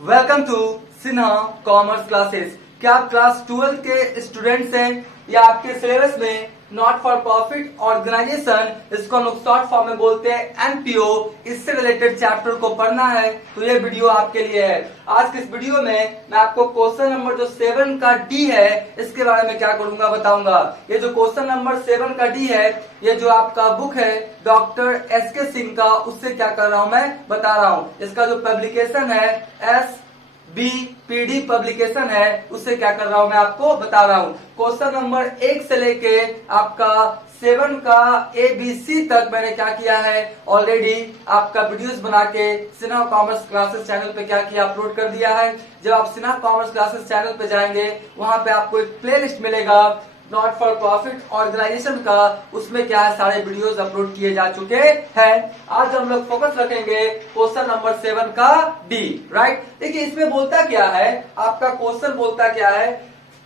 Welcome to Sinha commerce classes. क्या आप class 12 के स्टूडेंट्स हैं या आपके सिलेबस में नॉट फॉर प्रॉफिट ऑर्गेनाइजेशन, इसको हम लोग शॉर्ट फॉर्म में बोलते हैं एनपीओ, इससे रिलेटेड चैप्टर को पढ़ना है तो ये वीडियो आपके लिए है। आज के इस वीडियो में मैं आपको क्वेश्चन नंबर जो 7 का डी है इसके बारे में क्या करूंगा बताऊंगा। ये जो क्वेश्चन नंबर 7 का डी है, ये जो आपका बुक है डॉक्टर एसके सिंह का, उससे क्या कर रहा हूं मैं बता रहा हूं। इसका जो पब्लिकेशन है SBPD पब्लिकेशन है, उससे क्या कर रहा हूं मैं आपको बता रहा हूं। क्वेश्चन नंबर 1 से लेके आपका 7 का ABC तक मैंने क्या किया है, ऑलरेडी आपका वीडियोस बना के सिन्हा कॉमर्स क्लासेस चैनल पे क्या किया, अपलोड कर दिया है। जब आप सिन्हा कॉमर्स क्लासेस चैनल पे जाएंगे वहां पे आपको एक प्लेलिस्ट मिलेगा नॉट फॉर प्रॉफिट ऑर्गेनाइजेशन का, उसमें क्या है सारे वीडियोस अपलोड किए जा चुके हैं। आज हम लोग फोकस रखेंगे क्वेश्चन नंबर 7 का डी। राइट, देखिए इसमें बोलता क्या है, आपका क्वेश्चन बोलता क्या है,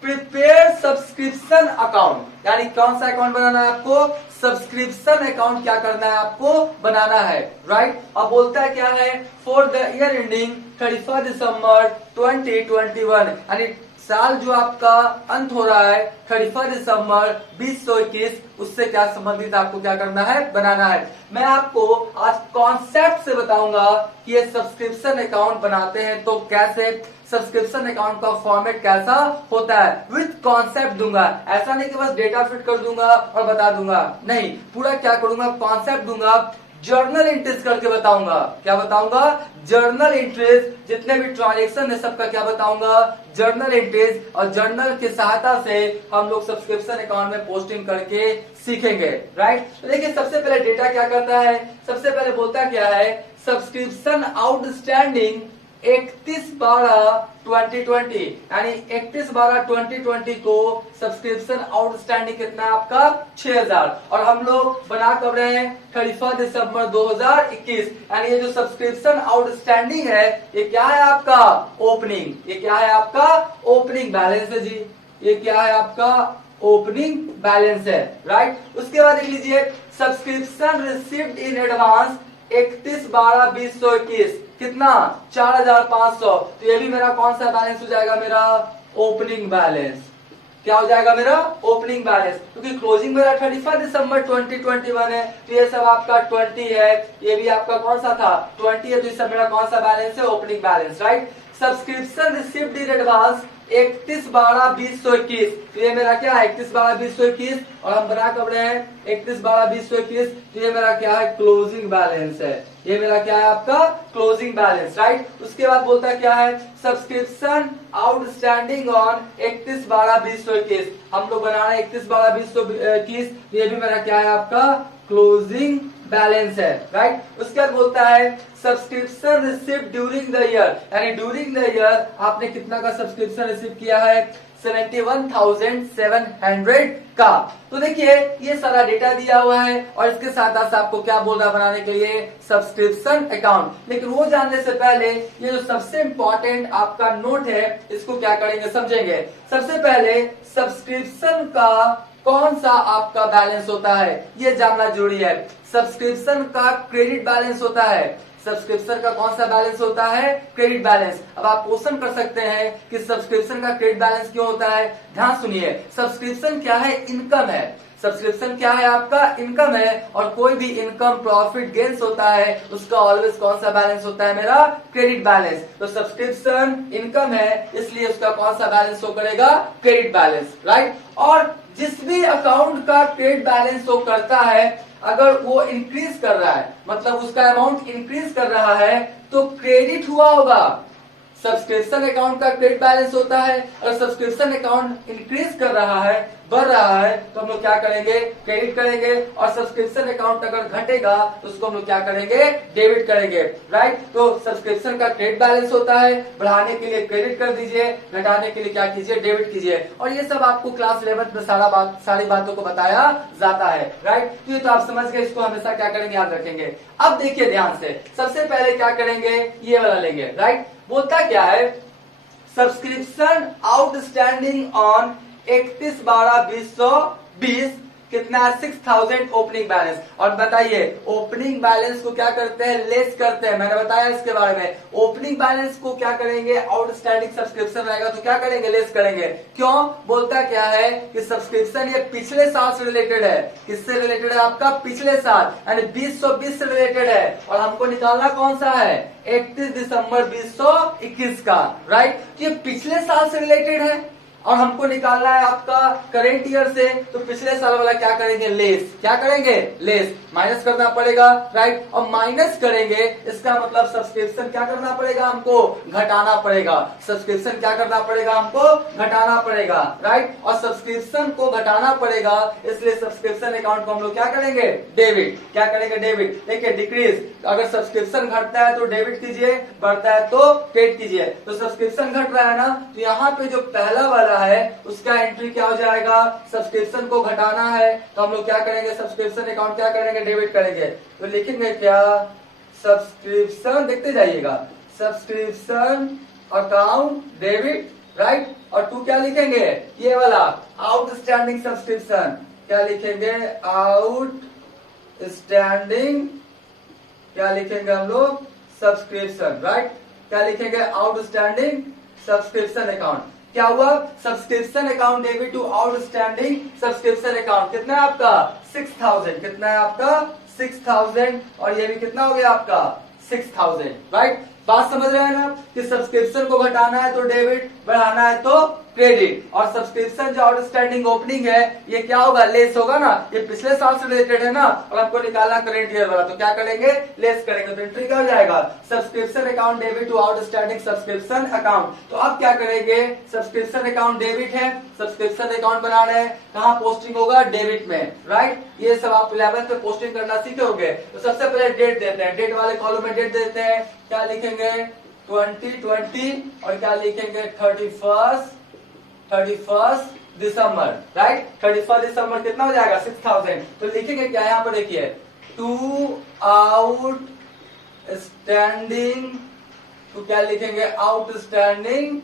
प्रिपेयर सब्सक्रिप्शन अकाउंट, यानी कौन सा अकाउंट बनाना है आपको, सब्सक्रिप्शन अकाउंट क्या करना है आपको बनाना है। राइट, अब बोलता है क्या है, फॉर द ईयर एंडिंग 31 दिसंबर 2021, यानी साल जो आपका अंत हो रहा है 31 दिसंबर 2021, उससे क्या संबंधित आपको क्या करना है, बनाना है। मैं आपको आज कॉन्सेप्ट से बताऊंगा कि ये सब्सक्रिप्शन अकाउंट बनाते हैं तो कैसे, सब्सक्रिप्शन अकाउंट का फॉर्मेट कैसा होता है, विथ कॉन्सेप्ट दूंगा। ऐसा नहीं कि बस डेटा फिट कर दूंगा और बता दूंगा, नहीं, पूरा क्या करूंगा, कॉन्सेप्ट दूंगा, जर्नल एंट्रीज करके बताऊंगा। क्या बताऊंगा, जर्नल एंट्रीज, जितने भी ट्रांजेक्शन है सबका क्या बताऊंगा, जर्नल एंट्रीज, और जर्नल की सहायता से हम लोग सब्सक्रिप्शन अकाउंट में पोस्टिंग करके सीखेंगे। राइट, तो देखिए सबसे पहले डेटा क्या करता है, सबसे पहले बोलता क्या है, सब्सक्रिप्शन आउटस्टैंडिंग 31/12/2020, यानी 31/12/2020 को सब्सक्रिप्शन आउटस्टैंडिंग कितना है आपका 6000, और हम लोग बना कब रहे हैं 31 दिसंबर 2021, यानी ये जो सब्सक्रिप्शन आउटस्टैंडिंग है ये क्या है आपका ओपनिंग, ये क्या है आपका ओपनिंग बैलेंस है जी, ये क्या है आपका ओपनिंग बैलेंस है। राइट, उसके बाद देख लीजिए सब्सक्रिप्शन रिसीव्ड इन एडवांस 31/12/2021 कितना 4500, तो ये भी मेरा कौन सा बैलेंस हो जाएगा, मेरा ओपनिंग बैलेंस। क्या हो जाएगा मेरा ओपनिंग बैलेंस, क्योंकि क्लोजिंग मेरा 31 दिसंबर 2021 है, तो ये सब आपका 20 है, ये भी आपका कौन सा था 20 है, तो ये सब मेरा कौन सा बैलेंस है, opening balance. Right, subscription received in advance 31/12/2021, तो ये मेरा क्या है 31/12/2021, और हम बना कब रहे हैं 31/12/2021, तो ये मेरा क्या है क्लोजिंग बैलेंस है, ये मेरा क्या है आपका क्लोजिंग बैलेंस। राइट, उसके बाद बोलता है क्या है, सब्सक्रिप्शन आउटस्टैंडिंग ऑन 31/12/2021, हम लोग बना रहे हैं 31/12/2021, तो ये भी मेरा क्या है आपका क्लोजिंग बैलेंस है। राइट, उसके बाद बोलता है subscription receive during the year, यानी ड्यूरिंग द ईयर आपने कितना का सब्सक्रिप्शन रिसीव किया है 71,700 का। तो देखिए ये सारा डेटा दिया हुआ है, और इसके साथ साथ आपको क्या बोल रहा है बनाने के लिए, सब्सक्रिप्शन अकाउंट। लेकिन वो जानने से पहले ये जो सबसे इंपॉर्टेंट आपका नोट है इसको क्या करेंगे समझेंगे। सबसे पहले सब्सक्रिप्शन का कौन सा आपका बैलेंस होता है ये जानना जरूरी है। सब्सक्रिप्शन का क्रेडिट बैलेंस होता है, सब्सक्रिप्शन का कौन सा बैलेंस होता है, क्रेडिट बैलेंस। अब आप क्वेश्चन कर सकते हैं कि सब्सक्रिप्शन का क्रेडिट बैलेंस क्यों होता है, ध्यान सुनिए, सब्सक्रिप्शन क्या है, इनकम है, सब्सक्रिप्शन क्या है आपका इनकम है, और कोई भी इनकम प्रॉफिट गेन्स होता है उसका ऑलवेज कौन सा बैलेंस होता है, मेरा क्रेडिट बैलेंस। तो सब्सक्रिप्शन इनकम है इसलिए उसका कौन सा बैलेंस शो करेगा, क्रेडिट बैलेंस। राइट, और जिस भी अकाउंट का क्रेडिट बैलेंस शो करता है अगर वो इंक्रीज कर रहा है, मतलब उसका अमाउंट इंक्रीज कर रहा है तो क्रेडिट हुआ होगा। सब्सक्रिप्शन अकाउंट का क्रेडिट बैलेंस होता है, अगर सब्सक्रिप्शन अकाउंट इंक्रीज कर रहा है, बढ़ रहा है, तो हम लोग क्या करेंगे, क्रेडिट करेंगे, और सब्सक्रिप्शन अकाउंट अगर घटेगा तो उसको हम लोग क्या करेंगे, डेबिट करेंगे। राइट, तो सब्सक्रिप्शन का क्रेडिट बैलेंस होता है, बढ़ाने के लिए क्रेडिट कर दीजिए, घटाने के लिए क्या कीजिए, डेबिट कीजिए, और ये सब आपको क्लास 11 में सारी बातों को बताया जाता है। राइट, तो ये तो आप समझ गए, इसको हमेशा क्या करेंगे, याद रखेंगे। अब देखिए ध्यान से, सबसे पहले क्या करेंगे, ये वाला लेंगे। राइट, बोलता क्या है, सब्सक्रिप्शन आउटस्टैंडिंग ऑन 31/12/2020 कितना है 6000 ओपनिंग बैलेंस। और बताइए ओपनिंग बैलेंस को क्या करते हैं, लेस करते हैं, मैंने बताया इसके बारे में। ओपनिंग बैलेंस को क्या करेंगे, आउटस्टैंडिंग सब्सक्रिप्शन रहेगा तो क्या करेंगे, लेस करेंगे। क्यों, बोलता क्या है कि सब्सक्रिप्शन ये पिछले साल से रिलेटेड है। किससे रिलेटेड है, आपका पिछले साल यानी 2020 से रिलेटेड है। और हमको निकालना कौन सा है, 31 दिसंबर 2021 का, राइट। ये पिछले साल से रिलेटेड है और हमको निकालना है आपका करेंट ईयर से, तो पिछले साल वाला क्या करेंगे, लेस। क्या करेंगे, लेस, माइनस करना पड़ेगा, राइट। और माइनस करेंगे इसका मतलब सब्सक्रिप्शन क्या करना पड़ेगा, हमको घटाना पड़ेगा। सब्सक्रिप्शन क्या करना पड़ेगा, हमको घटाना पड़ेगा, राइट। और सब्सक्रिप्शन को घटाना पड़ेगा, इसलिए सब्सक्रिप्शन अकाउंट को हम लोग क्या करेंगे, डेबिट। क्या करेंगे, डेबिट। देखिए डिक्रीज, अगर सब्सक्रिप्शन घटता है तो डेबिट कीजिए, बढ़ता है तो क्रेडिट कीजिए। तो सब्सक्रिप्शन घट रहा है ना, तो यहाँ पे जो पहला वाला है उसका एंट्री क्या हो जाएगा, सब्सक्रिप्शन को घटाना है तो हम लोग क्या करेंगे, सब्सक्रिप्शन अकाउंट क्या करेंगे, डेबिट करेंगे। तो लिखेंगे क्या, सब्सक्रिप्शन, देखते जाइएगा, सब्सक्रिप्शन अकाउंट डेबिट, राइट। और टू क्या लिखेंगे, ये वाला आउटस्टैंडिंग सब्सक्रिप्शन, क्या लिखेंगे, आउटस्टैंडिंग, क्या लिखेंगे हम लोग, सब्सक्रिप्शन, राइट। क्या लिखेंगे, आउटस्टैंडिंग सब्सक्रिप्शन अकाउंट। क्या हुआ, subscription account debit to outstanding subscription account. कितना है आपका 6000, कितना है आपका 6000, और ये भी कितना हो गया आपका 6000, राइट। बात समझ रहे हैं ना कि सब्सक्रिप्शन को घटाना है तो डेबिट, बढ़ाना है तो क्रेडिट। और सब्सक्रिप्शन जो आउटस्टैंडिंग ओपनिंग है ये क्या होगा, लेस होगा ना, ये पिछले साल से रिलेटेड है ना, और हमको निकालना करेंट ईयर वाला, तो क्या करेंगे, लेस करेंगे। तो एंट्री क्या हो जाएगा, subscription account debit to outstanding subscription account. तो अब क्या करेंगे, सब्सक्रिप्शन अकाउंट डेबिट है, सब्सक्रिप्शन अकाउंट बना रहे हैं, कहाँ पोस्टिंग होगा, डेबिट में, राइट। ये सब आप 11th में पोस्टिंग करना सीखे होंगे। तो सबसे पहले डेट देते हैं, डेट वाले कॉलम में डेट देते हैं, क्या लिखेंगे 2020, और क्या लिखेंगे 31 दिसंबर, राइट। 31 दिसंबर कितना हो जाएगा 6000। तो लिखेंगे क्या, यहाँ पर देखिए टू आउटस्टैंडिंग, तो क्या लिखेंगे, आउटस्टैंडिंग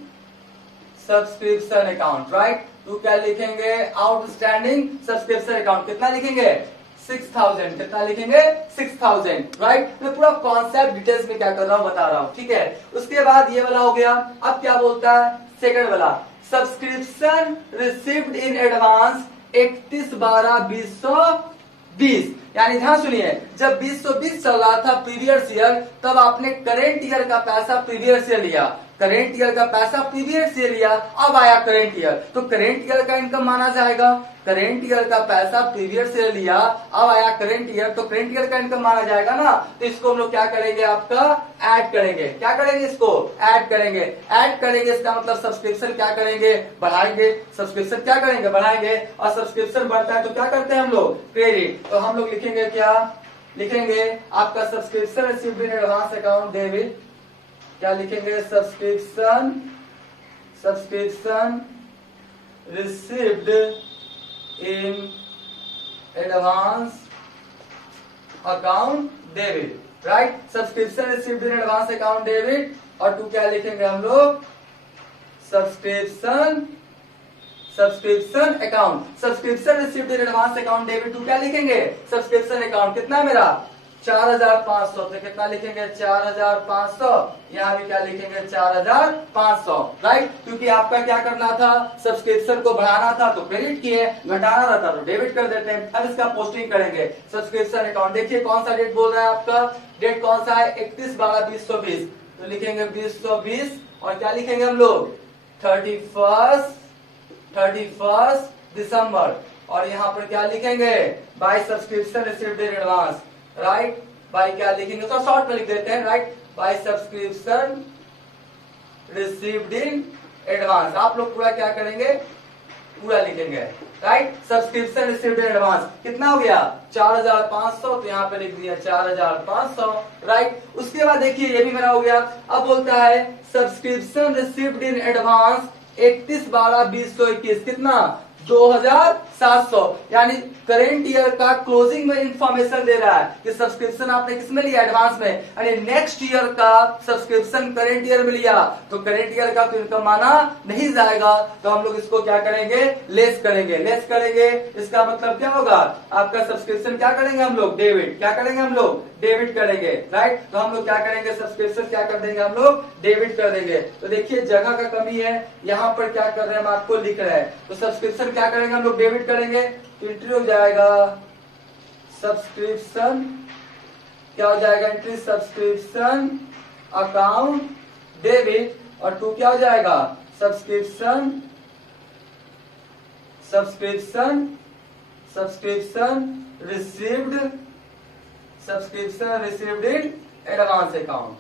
सब्सक्रिप्शन अकाउंट, राइट। तो क्या लिखेंगे, आउटस्टैंडिंग सब्सक्रिप्शन अकाउंट, कितना लिखेंगे 6000, कितना लिखेंगे 6000, राइट। मैं पूरा कॉन्सेप्ट डिटेल्स में क्या कर रहा हूँ बता रहा हूँ, ठीक है। उसके बाद ये वाला हो गया। अब क्या बोलता है, सेकंड वाला, सब्सक्रिप्शन रिसीव्ड इन एडवांस 31/12/2020। यानी ध्यान सुनिए, जब 2020 चल रहा था प्रीवियस ईयर, तब आपने करेंट ईयर का पैसा प्रीवियस ईयर लिया, करेंट ईयर का पैसा प्रीवियस ईयर लिया, अब आया करेंट ईयर, तो करेंट ईयर का इनकम माना जाएगा। करेंट ईयर का पैसा प्रीवियस ईयर लिया, अब आया करेंट ईयर, तो करेंट ईयर का इनकम माना जाएगा ना। तो इसको हम लोग क्या करेंगे, आपका ऐड करेंगे। क्या करेंगे, इसको ऐड करेंगे। ऐड करेंगे इसका मतलब सब्सक्रिप्शन क्या करेंगे, बढ़ाएंगे। सब्सक्रिप्शन क्या करेंगे, बढ़ाएंगे। और सब्सक्रिप्शन बढ़ता है तो क्या करते हैं हम लोग, क्रेडिट। तो हम लोग लिखेंगे क्या, लिखेंगे आपका subscription received in advance account debit, क्या लिखेंगे, subscription received in advance account debit, right. Subscription received in advance account debit, और टू क्या लिखेंगे हम लोग, subscription account, subscription received in advance account debit to क्या लिखेंगे, सब्सक्रिप्शन अकाउंट। कितना है मेरा 4500, तो कितना लिखेंगे 4500, यहाँ भी क्या लिखेंगे 4500, राइट। क्योंकि आपका क्या करना था, सब्सक्रिप्शन को बढ़ाना था तो क्रेडिट किए, घटाना रहता तो डेबिट कर देते हैं। अब इसका पोस्टिंग करेंगे सब्सक्रिप्शन अकाउंट। देखिए कौन सा डेट बोल रहा है, आपका डेट कौन सा है, 31/12/2020, तो लिखेंगे 2020, और क्या लिखेंगे हम लोग 31 दिसंबर, और यहाँ पर क्या लिखेंगे, by subscription received in advance, right. By क्या लिखेंगे, तो शॉर्ट में लिख देते हैं, right, by subscription received in advance. आप लोग पूरा क्या करेंगे, पूरा लिखेंगे, right. Subscription received in advance कितना हो गया 4500, तो यहाँ पे लिख दिया 4500, राइट। उसके बाद देखिए ये भी मेरा हो गया। अब बोलता है सब्सक्रिप्शन रिसीव्ड इन एडवांस 31/12/2021, कितना 2700, यानी करेंट ईयर का क्लोजिंग में इंफॉर्मेशन दे रहा है कि सब्सक्रिप्शन आपने किसमें लिया, एडवांस में, यानी नेक्स्ट ईयर का सब्सक्रिप्शन करेंट ईयर में लिया तो करेंट ईयर का तो इनकम माना नहीं जाएगा, तो हम लोग इसको क्या करेंगे, लेस करेंगे। लेस करेंगे इसका मतलब क्या होगा, आपका सब्सक्रिप्शन क्या करेंगे हम लोग, डेबिट। क्या करेंगे हम लोग, डेबिट करेंगे, राइट। तो हम लोग क्या करेंगे, सब्सक्रिप्शन क्या कर देंगे हम लोग, डेबिट कर देंगे। तो देखिए जगह का कमी है, यहाँ पर क्या कर रहे हैं हम आपको लिख रहे हैं, तो सब्सक्रिप्शन क्या करेंगे हम लोग, डेबिट करेंगे। तो एंट्री हो जाएगा सब्सक्रिप्शन, क्या हो जाएगा एंट्री, सब्सक्रिप्शन अकाउंट डेबिट, और टू क्या हो जाएगा, subscription subscription subscription received, subscription received in advance account.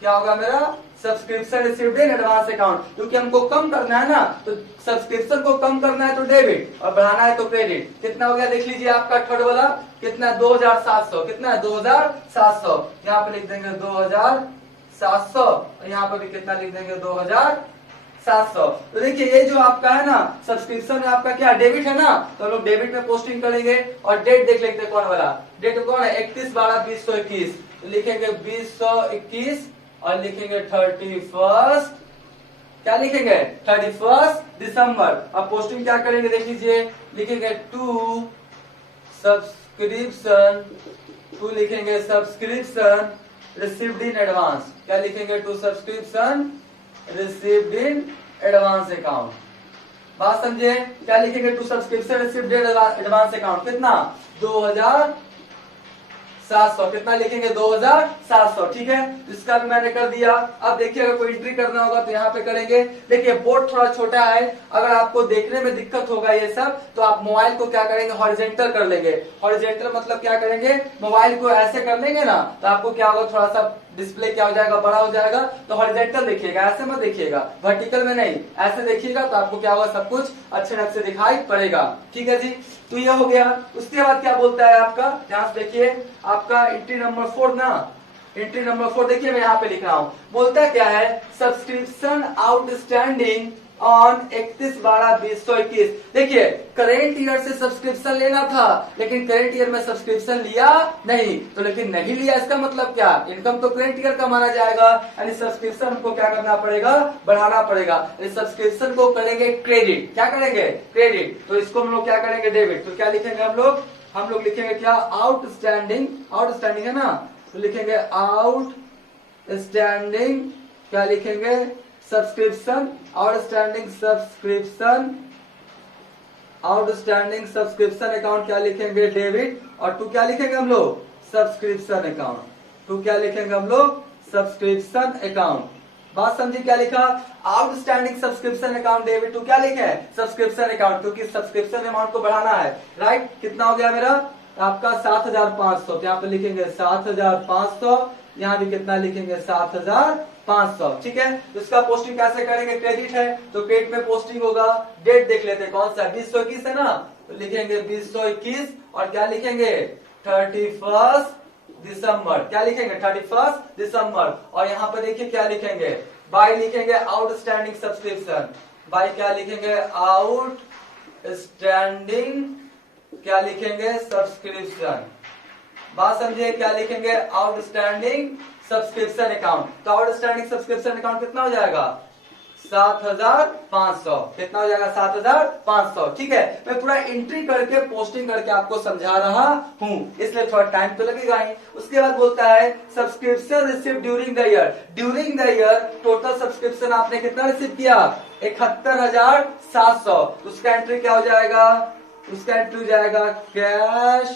क्या होगा मेरा, subscription received in advance account, क्योंकि हमको कम करना है ना, तो सब्सक्रिप्शन को कम करना है तो डेबिट और बढ़ाना है तो क्रेडिट। कितना हो गया देख लीजिए, आपका थर्ड वाला कितना है, 2700, कितना है 2700, यहाँ पे लिख देंगे 2700, यहाँ पे भी कितना लिख देंगे 2700। तो देखिए ये जो आपका है ना सब्सक्रिप्शन में आपका क्या डेबिट है ना, तो हम लोग डेबिट में पोस्टिंग करेंगे। और डेट देख लेते हैं कौन वाला, डेट कौन है, 31/12/2021, तो लिखेंगे 2021 और लिखेंगे 31, क्या लिखेंगे 31 दिसंबर। अब पोस्टिंग क्या करेंगे देख लीजिए, लिखेंगे टू सब्सक्रिप्शन, टू लिखेंगे सब्सक्रिप्शन रिसीव्ड इन एडवांस, क्या लिखेंगे, to subscription received in advance account. बात समझे, क्या लिखेंगे, to subscription received in advance account, कितना 2700, कितना लिखेंगे 2700, ठीक है। इसका भी मैंने कर दिया। अब देखिए अगर कोई एंट्री करना होगा तो यहाँ पे करेंगे। देखिए बोर्ड थोड़ा छोटा है, अगर आपको देखने में दिक्कत होगा ये सब, तो आप मोबाइल को क्या करेंगे, हॉरिजॉन्टल कर लेंगे। हॉरिजॉन्टल मतलब क्या करेंगे, मोबाइल को ऐसे कर लेंगे ना, तो आपको क्या होगा, थोड़ा सा डिस्प्ले क्या हो जाएगा, बड़ा हो जाएगा। तो हॉरिजॉन्टल देखिएगा, ऐसे मत देखिएगा, वर्टिकल में नहीं, ऐसे देखिएगा, तो आपको क्या होगा, सब कुछ अच्छे ढंग से दिखाई पड़ेगा, ठीक है जी। तो ये हो गया। उसके बाद क्या बोलता है आपका, ध्यान से देखिए, आपका एंट्री नंबर 4 ना, एंट्री नंबर 4 देखिए मैं यहाँ पे लिख रहा हूँ, बोलता क्या है, सब्सक्रिप्शन आउटस्टैंडिंग ऑन 31/12/2021। देखिए करेंट ईयर से सब्सक्रिप्शन लेना था, लेकिन करेंट ईयर में सब्सक्रिप्शन लिया नहीं, तो लेकिन नहीं लिया इसका मतलब क्या, इनकम तो करेंट ईयर का माना जाएगा, यानी सब्सक्रिप्शन हमको क्या करना पड़ेगा, बढ़ाना पड़ेगा। सब्सक्रिप्शन को करेंगे क्रेडिट, क्या करेंगे, क्रेडिट, तो इसको हम लोग क्या करेंगे, डेबिट। तो क्या लिखेंगे हम लोग लिखेंगे क्या, आउटस्टैंडिंग, आउटस्टैंडिंग है ना, तो लिखेंगे आउटस्टैंडिंग, क्या लिखेंगे, subscription, outstanding subscription, outstanding subscription account क्या लिखेंगे, डेबिट, और टू क्या लिखेंगे हम लोग, सब्सक्रिप्शन अकाउंट, टू क्या लिखेंगे हम लोग, सब्सक्रिप्शन अकाउंट। बात समझिए क्या लिखा, outstanding subscription account debit, to क्या लिखे, सब्सक्रिप्शन अकाउंट, क्योंकि सब्सक्रिप्शन अमाउंट को बढ़ाना है, राइट। कितना हो गया मेरा, आपका 7500, यहाँ पे लिखेंगे 7500, यहाँ भी कितना लिखेंगे 7500, ठीक है। तो इसका पोस्टिंग कैसे करेंगे, क्रेडिट है तो क्रेडिट में पोस्टिंग होगा। डेट देख लेते हैं कौन सा, 2021 है ना, तो लिखेंगे 2021 और क्या लिखेंगे 31 दिसंबर, क्या लिखेंगे 31 दिसंबर। और यहाँ पर देखिए क्या लिखेंगे, बाय लिखेंगे आउटस्टैंडिंग सब्सक्रिप्शन, बाय क्या लिखेंगे, आउटस्टैंडिंग क्या लिखेंगे, सब्सक्रिप्शन। बात समझिए क्या लिखेंगे, आउटस्टैंडिंग सब्सक्रिप्शन अकाउंट। तो आउटस्टैंडिंग सब्सक्रिप्शन अकाउंट कितना हो जाएगा, 7500, कितना हो जाएगा 7500, ठीक है। मैं पूरा एंट्री करके पोस्टिंग करके आपको समझा रहा हूं, इसलिए थोड़ा टाइम तो लगेगा ही। उसके बाद बोलता है subscription receive during the year, during the year total subscription आपने कितना रिसीव किया, 71700। उसका एंट्री क्या हो जाएगा, उसका एंट्री हो जाएगा कैश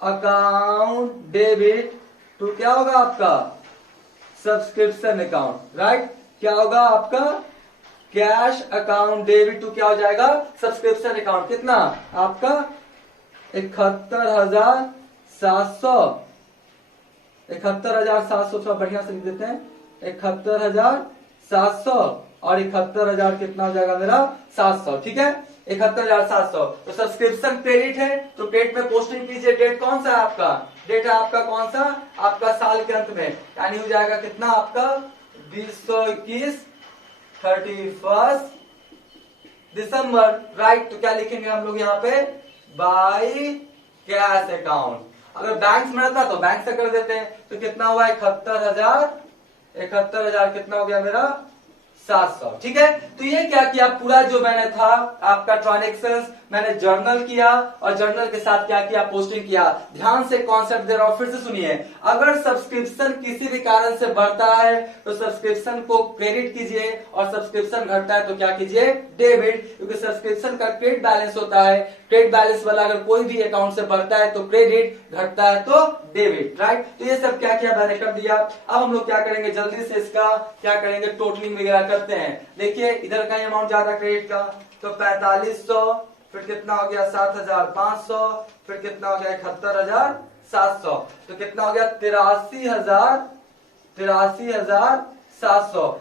अकाउंट डेबिट टू क्या होगा आपका, सब्सक्रिप्शन अकाउंट, राइट। क्या होगा आपका, कैश अकाउंट डेबिट टू क्या हो जाएगा, सब्सक्रिप्शन अकाउंट। कितना आपका 71700, 71700, थोड़ा बढ़िया से लिख देते हैं, 71700 और 71000 कितना हो जाएगा मेरा 700, ठीक है, 71700। तो सब्सक्रिप्शन क्रेडिट है तो क्रेडिट में पोस्टिंग कीजिए। डेट कौन सा है आपका, डेट है आपका कौन सा, आपका साल के अंत में, यानी हो जाएगा कितना आपका 2021 31 दिसंबर, राइट। तो क्या लिखेंगे हम लोग यहाँ पे, बाय कैश अकाउंट। अगर बैंक में रहता तो बैंक से कर देते हैं। तो कितना हुआ, 71,000 कितना हो गया मेरा, 700। ठीक है, तो ये क्या किया, पूरा जो मैंने था आपका ट्रांजेक्शंस मैंने जर्नल किया और जर्नल के साथ क्या किया, पोस्टिंग किया। ध्यान से कॉन्सेप्ट दे रहा हूं, फिर से सुनिए। अगर सब्सक्रिप्शन किसी भी कारण से बढ़ता है तो सब्सक्रिप्शन को क्रेडिट कीजिए और सब्सक्रिप्शन घटता है तो क्या कीजिए, डेबिट। क्योंकि सब्सक्रिप्शन का क्रेडिट बैलेंस होता है, क्रेडिट बैलेंस वाला अगर कोई भी अकाउंट से बढ़ता है तो क्रेडिट, घटता है तो डेबिट, राइट। तो ये सब क्या किया मैंने कर दिया। अब हम लोग क्या करेंगे, जल्दी से इसका क्या करेंगे, टोटलिंग वगैरह करते हैं। देखिए इधर का अमाउंट ज्यादा क्रेडिट का, तो 4500, फिर कितना हो गया 7500, फिर कितना हो गया 71,700, तो कितना हो गया 83,700,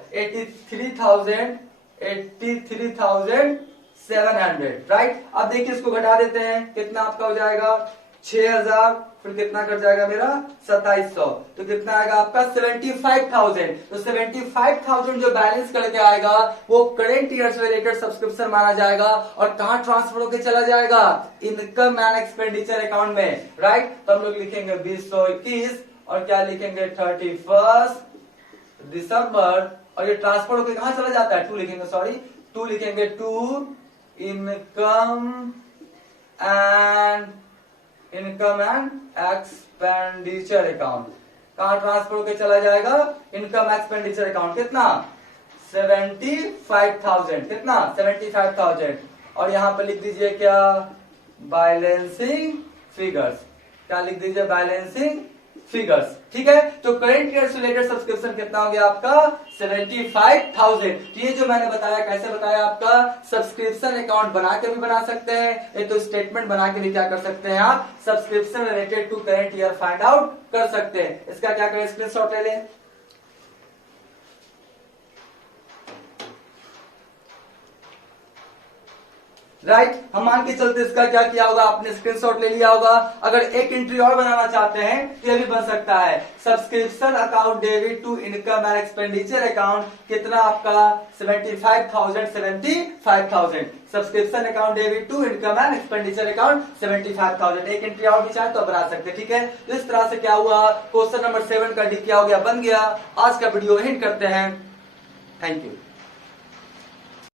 83,700, राइट। अब देखिए इसको घटा देते हैं, कितना आपका हो जाएगा 6,000, फिर कितना कर जाएगा मेरा 2700, तो कितना आएगा आपका 75,000। तो 75,000 जो बैलेंस करके आएगा वो करेंट ईयर से रिलेटेड सब्सक्रिप्शन माना जाएगा और कहां ट्रांसफर होकर चला जाएगा, इनकम एंड एक्सपेंडिचर अकाउंट में, राइट। तो हम लोग लिखेंगे 2021 और क्या लिखेंगे 31 दिसंबर, और ये ट्रांसफर होकर कहां चला जाता है, टू लिखेंगे, सॉरी, टू लिखेंगे, to income and expenditure account. कहां ट्रांसफर होकर चला जाएगा, इनकम एक्सपेंडिचर अकाउंट। कितना 75,000, कितना 75,000, और यहां पर लिख दीजिए क्या, बैलेंसिंग फिगर्स। क्या लिख दीजिए, बैलेंसिंग फिगर्स। ठीक है, तो करेंट ईयर से रिलेटेड सब्सक्रिप्शन कितना हो गया आपका 75,000। तो ये जो मैंने बताया, कैसे बताया, आपका सब्सक्रिप्शन अकाउंट बना के भी बना सकते हैं, ये तो स्टेटमेंट बना के भी क्या कर सकते हैं आप, subscription related to current year find out कर सकते हैं। इसका क्या करें, स्क्रीनशॉट ले लें। राइट, हम मान के चलते इसका क्या किया होगा, आपने स्क्रीनशॉट ले लिया होगा। अगर एक एंट्री और बनाना चाहते हैं तो ये भी बन सकता है, subscription account debit to income and expenditure account. कितना आपका 75,000, subscription account debit to income and expenditure account 75,000। एक एंट्री और भी चाहे तो बना सकते, ठीक है। तो इस तरह से क्या हुआ, क्वेश्चन नंबर 7 का डी क्या हो गया, बन गया। आज का वीडियो एंड करते हैं। Thank you.